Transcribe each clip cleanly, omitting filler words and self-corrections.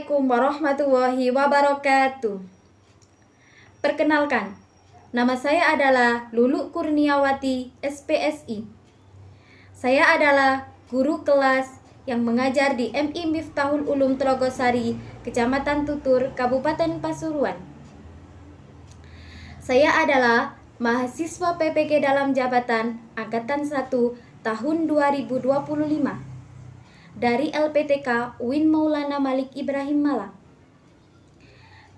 Assalamualaikum warahmatullahi wabarakatuh. Perkenalkan, nama saya adalah Lulu Kurniawati, SPSI. Saya adalah guru kelas yang mengajar di MI Miftahul Ulum Telogosari, Kecamatan Tutur, Kabupaten Pasuruan. Saya adalah mahasiswa PPG dalam jabatan Angkatan 1 tahun 2025. Dari LPTK UIN Maulana Malik Ibrahim Malang.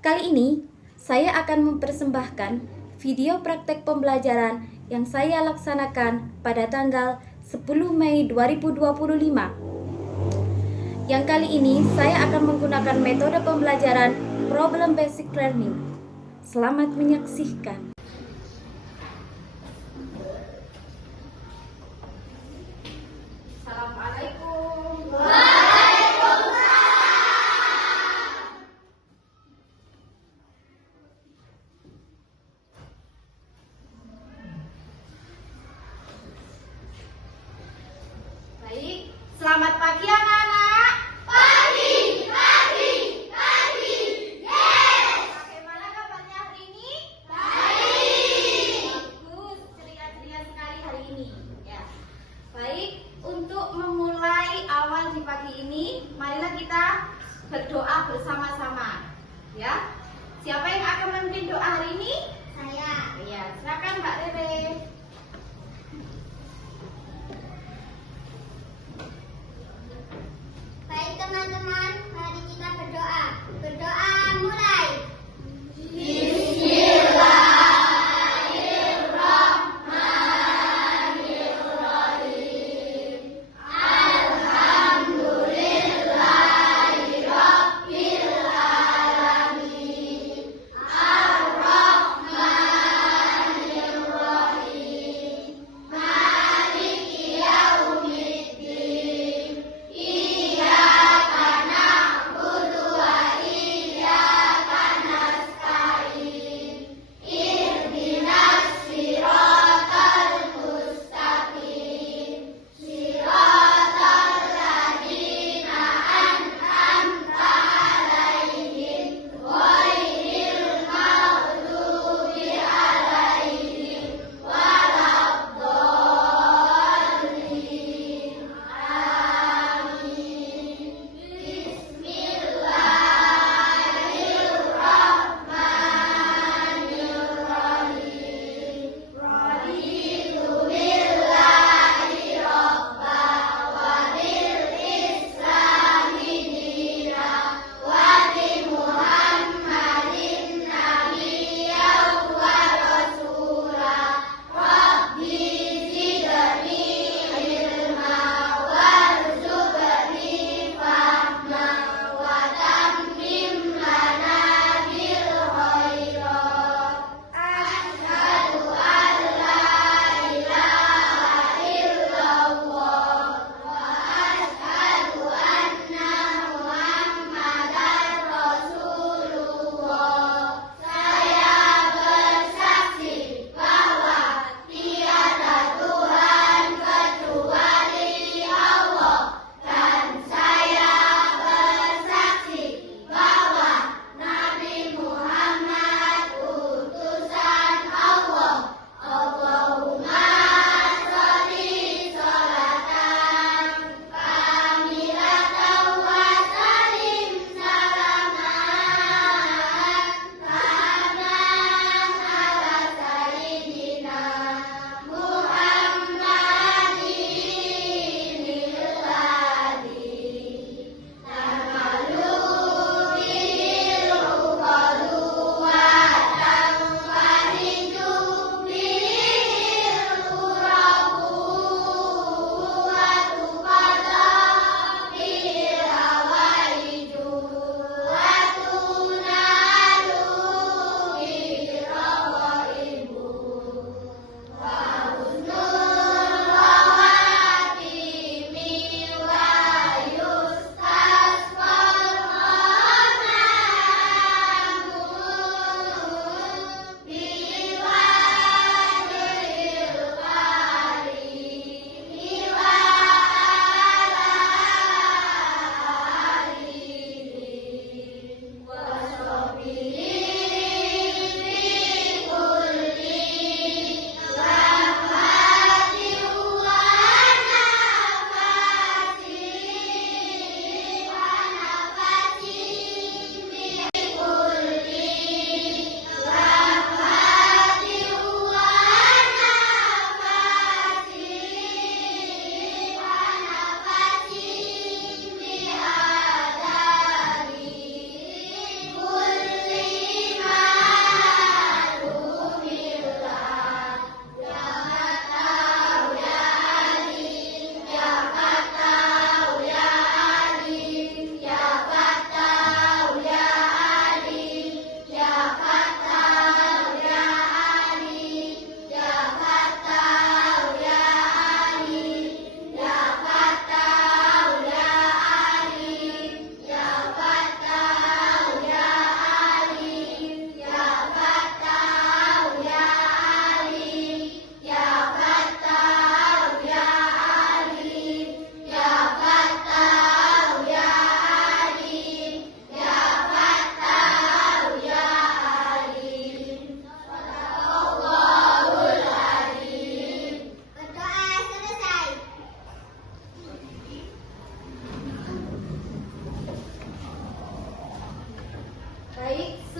Kali ini saya akan mempersembahkan video praktek pembelajaran yang saya laksanakan pada tanggal 10 Mei 2025. Yang kali ini saya akan menggunakan metode pembelajaran Problem Basic Learning. Selamat menyaksikan. Baik, selamat pagi anak-anak. Pagi. Yes. Bagaimana kabarnya hari ini? Baik. Bagus, ceria-ceria sekali hari ini. Ya. Baik, untuk memulai awal di pagi ini, marilah kita berdoa bersama-sama. Ya. Siapa yang akan memimpin doa hari ini? Saya. Ya, silakan Mbak Rere. Baik teman-teman, mari kita berdoa. Berdoa mulai. Bismillahirrahmanirrahim. Alhamdulillahirabbil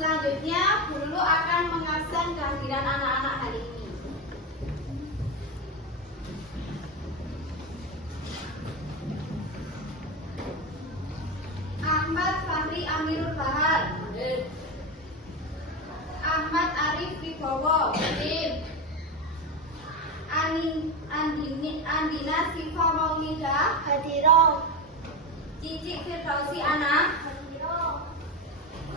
Selanjutnya, Bu Lulu akan mengabsen kehadiran anak-anak hari ini. Ahmad Fahri Amirul Bahar. Ahmad Arif Wibowo. Andina Sifa Maulida. Hadiro. Cicik Firdausi Anak. Hadiro.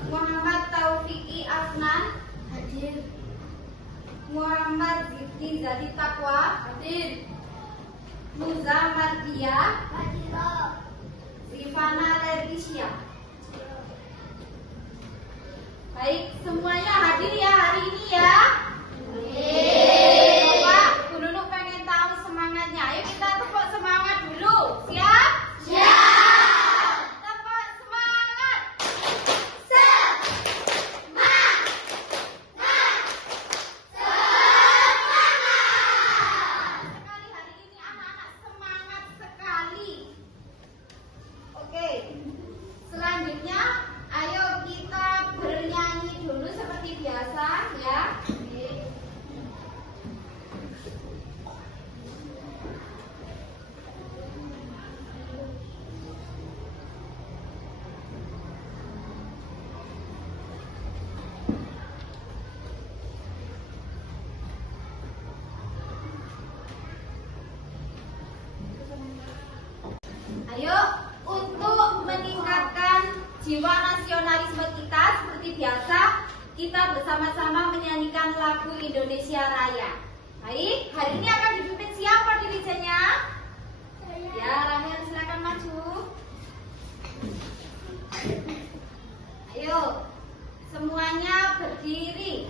Muhammad Taufiki Afnan. Hadir. Muhammad Zidni Zadi Taqwa. Hadir. Muza Mardia. Hadiro. Rifana Leticia. Baik, semuanya hadir ya hari ini ya. Coba Bu Lulu pengen tahu semangatnya. Ayo kita tepuk semangat dulu. Siap? Siap. Tepuk semangat. Sekali hari ini anak-anak semangat sekali. Oke. Selanjutnya, ayo kita bernyanyi dulu seperti biasa ya. Ayo, untuk meningkatkan jiwa nasionalisme kita seperti biasa, kita bersama-sama menyanyikan lagu Indonesia Raya. Baik, hari ini akan dipimpin siapa dirijennya? Ya, Rahel silakan maju. Ayo, semuanya berdiri.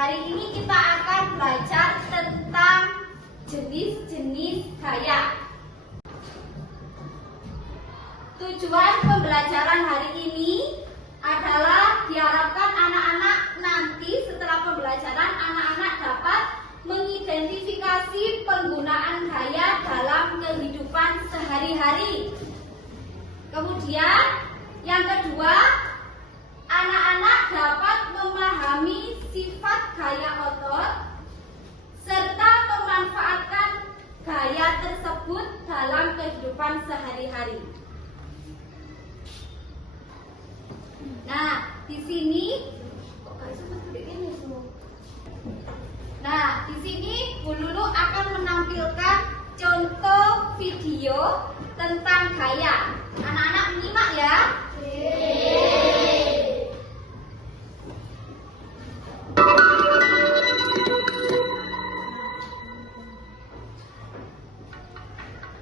Hari ini kita akan belajar tentang jenis-jenis gaya. Tujuan pembelajaran hari ini adalah diharapkan anak-anak nanti setelah pembelajaran anak-anak dapat mengidentifikasi penggunaan gaya dalam kehidupan sehari-hari. Kemudian yang kedua, anak-anak dapat memahami sifat gaya otot serta memanfaatkan gaya tersebut dalam kehidupan sehari-hari. Nah, di sini Bu Lulu akan menampilkan contoh video tentang gaya. Anak-anak menyimak ya.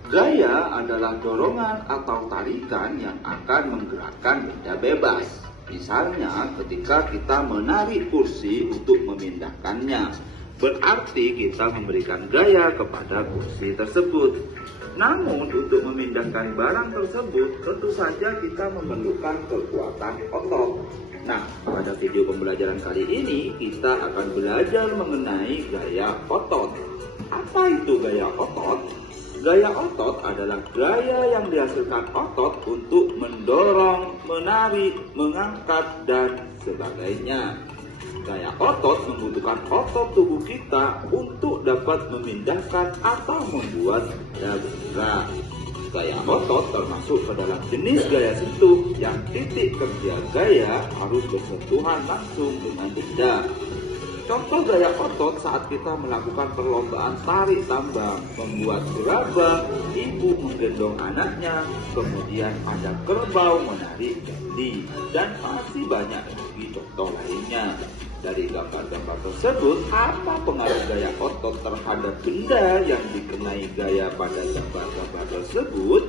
Gaya adalah dorongan atau tarikan yang akan menggerakkan benda bebas. Misalnya ketika kita menarik kursi untuk memindahkannya, berarti kita memberikan gaya kepada kursi tersebut. Namun untuk memindahkan barang tersebut tentu saja kita memerlukan kekuatan otot. Nah, pada video pembelajaran kali ini kita akan belajar mengenai gaya otot. Apa itu gaya otot? Gaya otot adalah gaya yang dihasilkan otot untuk mendorong, menarik, mengangkat, dan sebagainya. Gaya otot membutuhkan otot tubuh kita untuk dapat memindahkan atau membuat benda bergerak. Gaya otot termasuk ke dalam jenis gaya sentuh yang titik kerja gaya harus bersentuhan langsung dengan benda. Contoh gaya otot saat kita melakukan perlombaan tarik tambang, membuat gerabah, ibu menggendong anaknya, kemudian ada kerbau menarik kendi, dan masih banyak lagi contoh lainnya. Dari gambar-gambar tersebut, apa pengaruh gaya otot terhadap benda yang dikenai gaya pada gambar-gambar tersebut?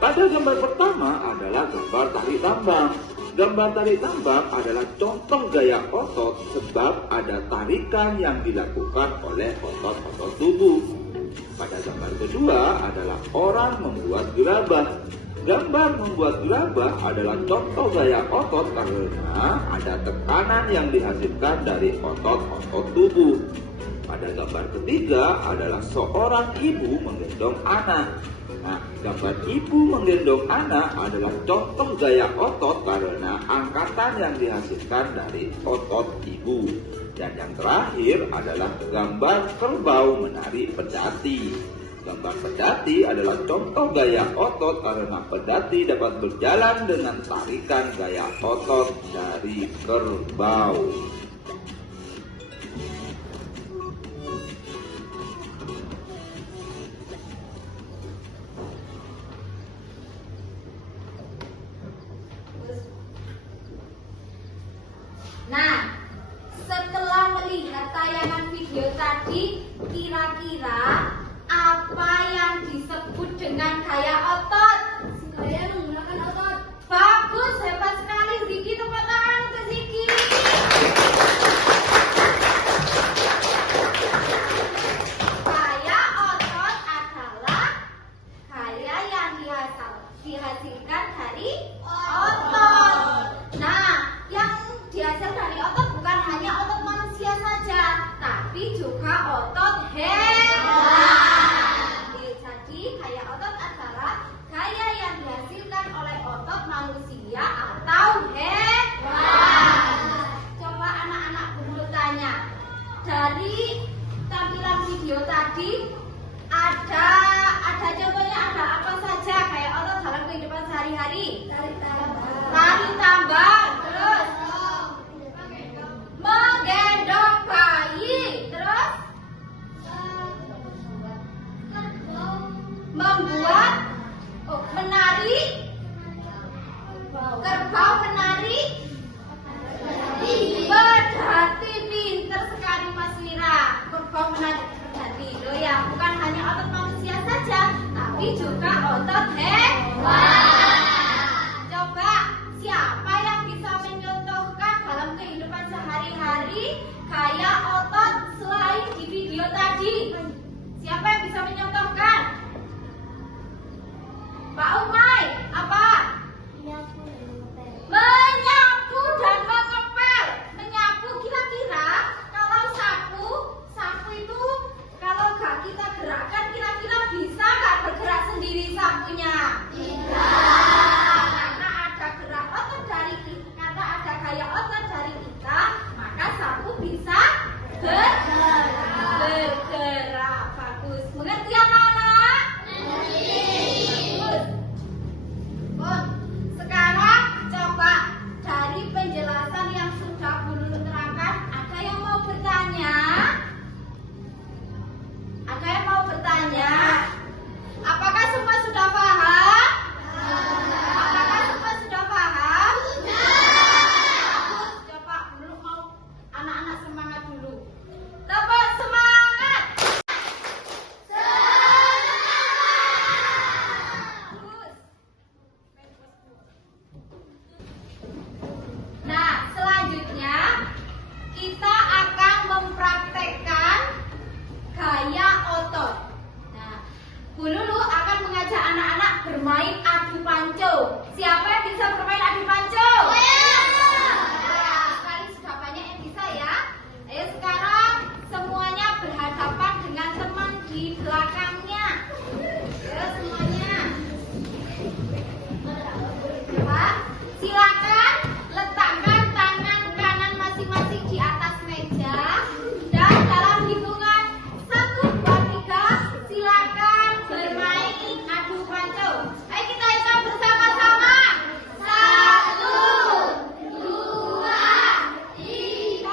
Pada gambar pertama adalah gambar tarik tambang. Gambar tarik tambang adalah contoh gaya otot sebab ada tarikan yang dilakukan oleh otot-otot tubuh. Pada gambar kedua adalah orang membuat gerabah. Gambar membuat gerabah adalah contoh gaya otot karena ada tekanan yang dihasilkan dari otot-otot tubuh. Pada gambar ketiga adalah seorang ibu menggendong anak. Nah, gambar ibu menggendong anak adalah contoh gaya otot karena angkatan yang dihasilkan dari otot ibu. Dan yang terakhir adalah gambar kerbau menarik pedati. Gambar pedati adalah contoh gaya otot karena pedati dapat berjalan dengan tarikan gaya otot dari kerbau. Nah, setelah melihat tayangan video tadi, kira-kira apa yang disebut dengan gaya otot? Gaya menggunakan otot. Bagus, hebat sekali Ziki, tepuk tangan untuk Ziki. Gaya otot adalah gaya yang dihasilkan dari otot. Nah, yang dihasilkan dari otot bukan hanya otot manusia saja, tapi juga otot hewan. Jadi gaya otot adalah gaya yang dihasilkan oleh otot manusia atau hewan. Coba anak-anak dulu tanya, dari tampilan video tadi ada contohnya, ada apa saja gaya otot dalam kehidupan sehari-hari? Tarik tambang, terus menggendong bayi, terus membuat menari, kerbau menari, pedati. Pinter sekali Mas Wira, kerbau menari pedati. Loh ya, bukan hanya otot manusia saja, tapi juga otot hewan. Coba siapa yang bisa mencontohkan dalam kehidupan sehari-hari gaya otot selain di video tadi? Siapa yang bisa menyontohkan? Pak Umay, apa? Menyapu dan mengepel. Menyapu kira-kira kalau sapu itu kalau gak kita gerakkan kira-kira bisa gak bergerak sendiri sapunya? Karena ada gerak otot dari kita, karena ada gaya otot dari kita, maka sapu bisa bergerak. Bagus. Mengerti anak-anak? Bagus. Sekarang coba dari penjelasan yang sudah Bu Lulu terangkan, ada yang mau bertanya? Ada yang mau bertanya? Apakah semua sudah paham? Apakah semua sudah paham? Bagus. Coba dulu mau anak-anak semangat dulu. Tepuk semangat. Bagus. Nah, selanjutnya kita akan mempraktekkan gaya otot. Nah, Bu Lulu akan mengajak anak-anak bermain adu panco. Siapa yang bisa bermain adu panco? Sekali sudah banyak yang bisa ya. Ayo sekarang semuanya berhadapan dengan teman di belakangnya. Ayo semuanya. Coba, silakan letakkan tangan kanan masing-masing di atas meja dan dalam hitungan 1, 2, 3 silakan bermain adu panco. Ayo kita hitung bersama-sama. 1, 2, 3.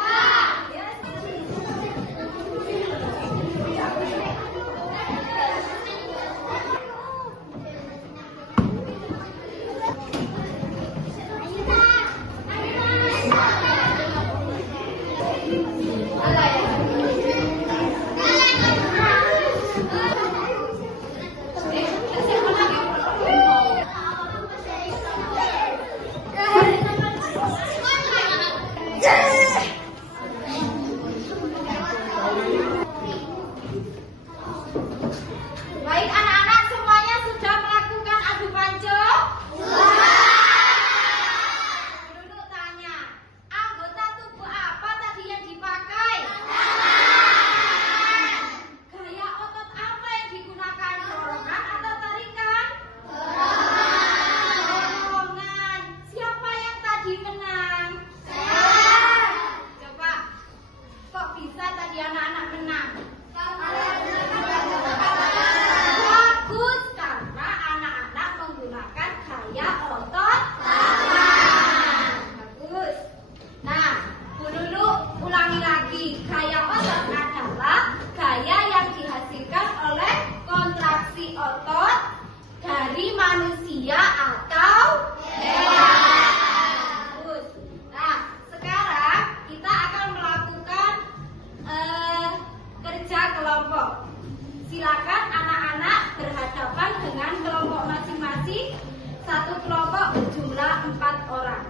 Baik anak-anak, semuanya sudah melakukan adu panco? Dulu tanya, anggota tubuh apa tadi yang dipakai? Gaya otot apa yang digunakan? Dorongan atau tarikan? Dorongan. Siapa yang tadi menang? Coba, kok bisa tadi anak-anak menang? Bagus, karena anak-anak menggunakan gaya otot tangan. Bagus. Nah, Bu Lulu ulangi lagi. Gaya otot adalah gaya yang dihasilkan oleh kontraksi otot dari manusia atau hewan. Bagus. Nah, sekarang kita akan melakukan kerja kelompok. Silakan anak-anak berhadapan dengan kelompok masing-masing. Satu kelompok berjumlah 4 orang.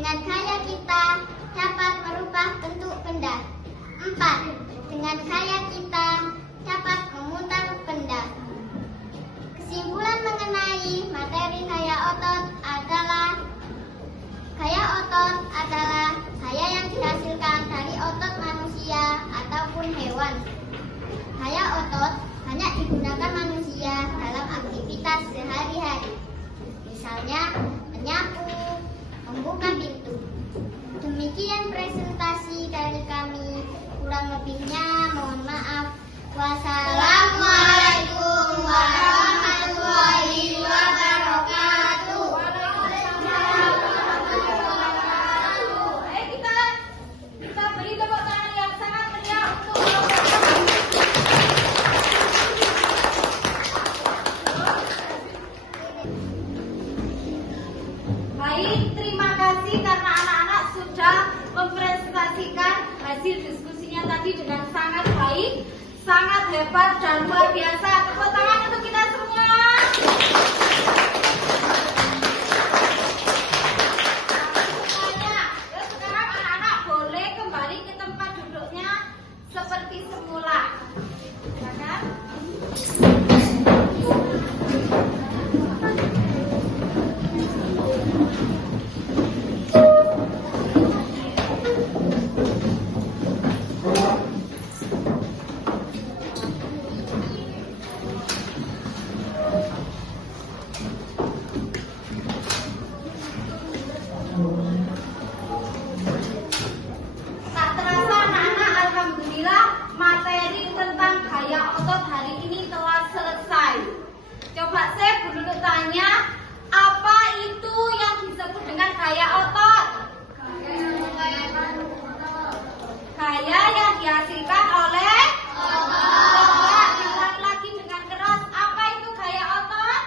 Dengan karya kita dapat merubah bentuk benda. 4. Dengan karya kita dapat memutar benda. Kesimpulan mengenai materi gaya otot adalah gaya yang dihasilkan dari otot manusia ataupun hewan. Gaya otot banyak digunakan manusia dalam aktivitas sehari-hari. Misalnya menyapu, membuka pintu. Demikian presentasi dari kami. Kurang lebihnya mohon maaf. Wassalamualaikum warahmatullahi wabarakatuh. Ayo kita beri tepuk tangan yang sangat meriah untuk baik, terima kasih karena anak-anak sudah mempresentasikan hasil diskusinya tadi dengan sangat baik, sangat hebat dan luar biasa. Tepuk tangan untuk kita semua. Sekarang anak-anak boleh kembali ke tempat duduknya seperti semula. Silakan. Tak terasa anak-anak, alhamdulillah materi tentang gaya otot hari ini telah selesai. Coba saya dulu tanya, apa itu yang disebut dengan gaya otot? Gaya yang dihasilkan oleh otot. Coba bilang lagi dengan keras, apa itu gaya otot?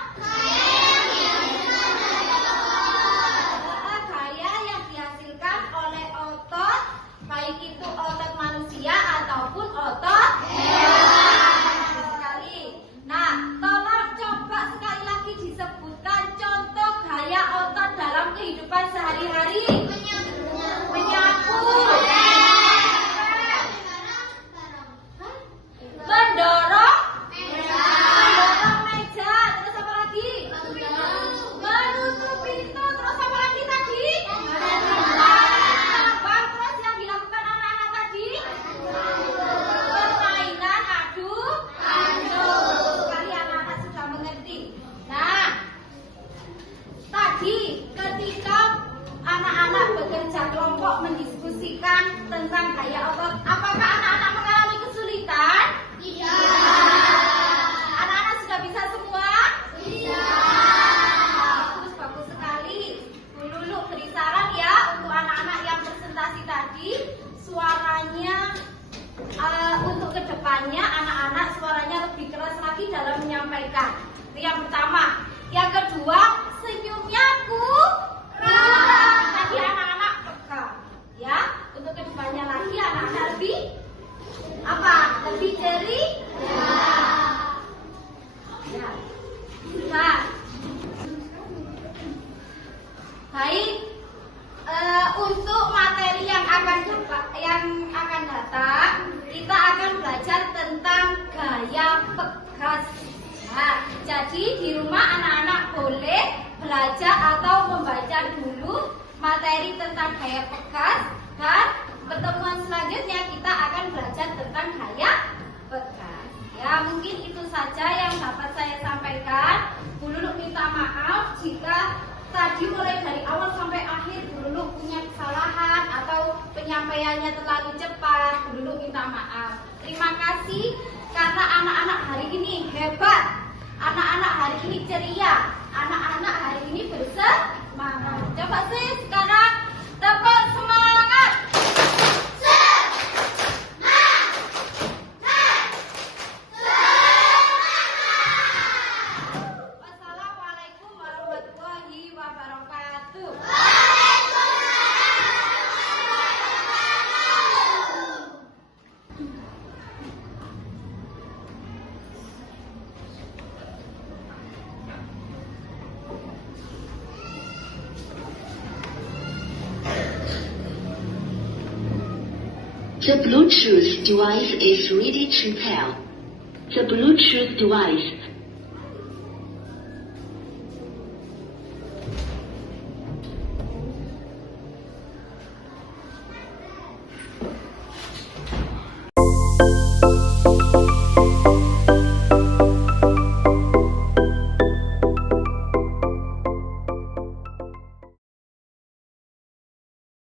Gaya yang dihasilkan oleh otot, baik itu otot manusia ataupun otot hewan. Sekali. Nah, tolong coba sekali lagi disebutkan contoh gaya otot dalam kehidupan sehari-hari. Menyapu, mendorong meja, terus apa lagi? Menutup pintu, terus apa lagi tadi? Abang, terus yang dilakukan anak-anak tadi? Permainan adu sekali anak-anak sudah mengerti. Nah, tadi ketika anak-anak bekerja kelompok mendiskusikan tentang gaya otot, apakah anak-anak mengalami kesulitan? Anak-anak sudah bisa semua? Bagus sekali. Bu Lulu beri saran ya untuk anak-anak yang presentasi tadi, suaranya untuk kedepannya anak-anak suaranya lebih keras lagi dalam menyampaikan. Itu yang pertama. Yang kedua, senyumnya kurang. Tadi anak-anak peka, ya. Untuk kedepannya lagi anak-anak lebih apa? Lebih ceria. Ya. Nah, baik. Untuk materi yang akan datang, kita akan belajar tentang gaya pegas. Nah, jadi di rumah anak-anak boleh belajar atau membaca dulu materi tentang gaya pegas, dan pertemuan selanjutnya kita akan belajar tentang gaya pegas. Ya, mungkin itu saja yang dapat saya sampaikan. Bu Lulu minta maaf jika tadi mulai dari awal sampai akhir Bu Lulu punya kesalahan atau penyampaiannya terlalu cepat. Bu Lulu minta maaf. Terima kasih karena anak-anak hari ini hebat. Anak-anak hari ini ceria. Anak-anak hari ini bersemangat. Coba sih sekarang tepuk semangat. Wassalamualaikum warahmatullahi wabarakatuh. The Bluetooth device is ready to pair. The Bluetooth device